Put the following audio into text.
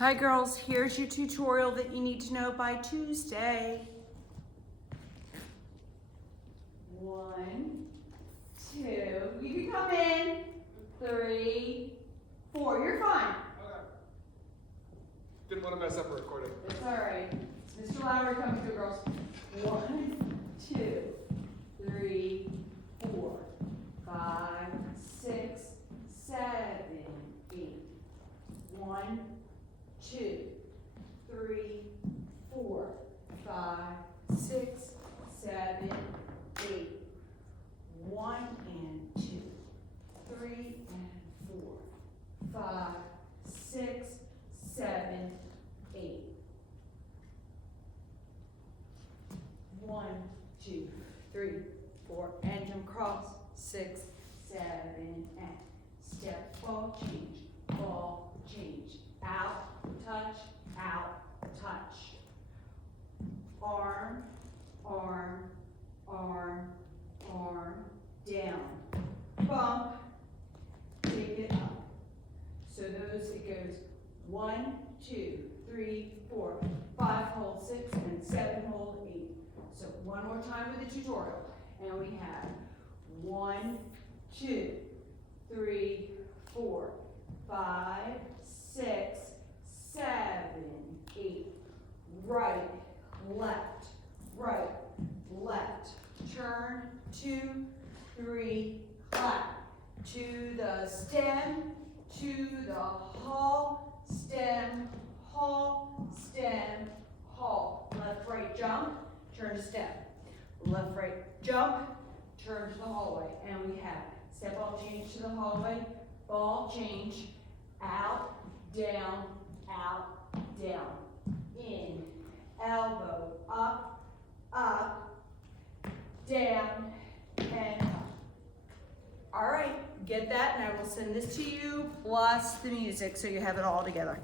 Hi girls, here's your tutorial that you need to know by Tuesday. 1, 2, you can come in. 3, 4, you're fine. Okay. Didn't want to mess up a recording. It's all right. It's Mr. Lowry coming through, girls. 1, 2, 3, 4, 5, 6, 7, 8. 1, 2, 3, 4, 5, 6, 7, 8. 1 and 2, 3 and 4, 5, 6, 7, 8. 1, 2, 3, 4, and jump across. 6, 7, and step, ball, change, out, touch, arm, down, bump, take it up. So it goes 1, 2, 3, 4, 5, hold 6, and 7, hold 8. So one more time with the tutorial, and we have 1, 2, 3, 4, 5, 6, 7, 8. Right, left. Turn, 2, 3, clap. To the stem, to the haul, stem, haul, stem, haul. Left, right, jump, turn to step. Left, right, jump, turn to the hallway. And we have step, ball, change to the hallway, ball, change, out, down, in, elbow, up, down, and up. All right, get that, and I will send this to you plus the music so you have it all together.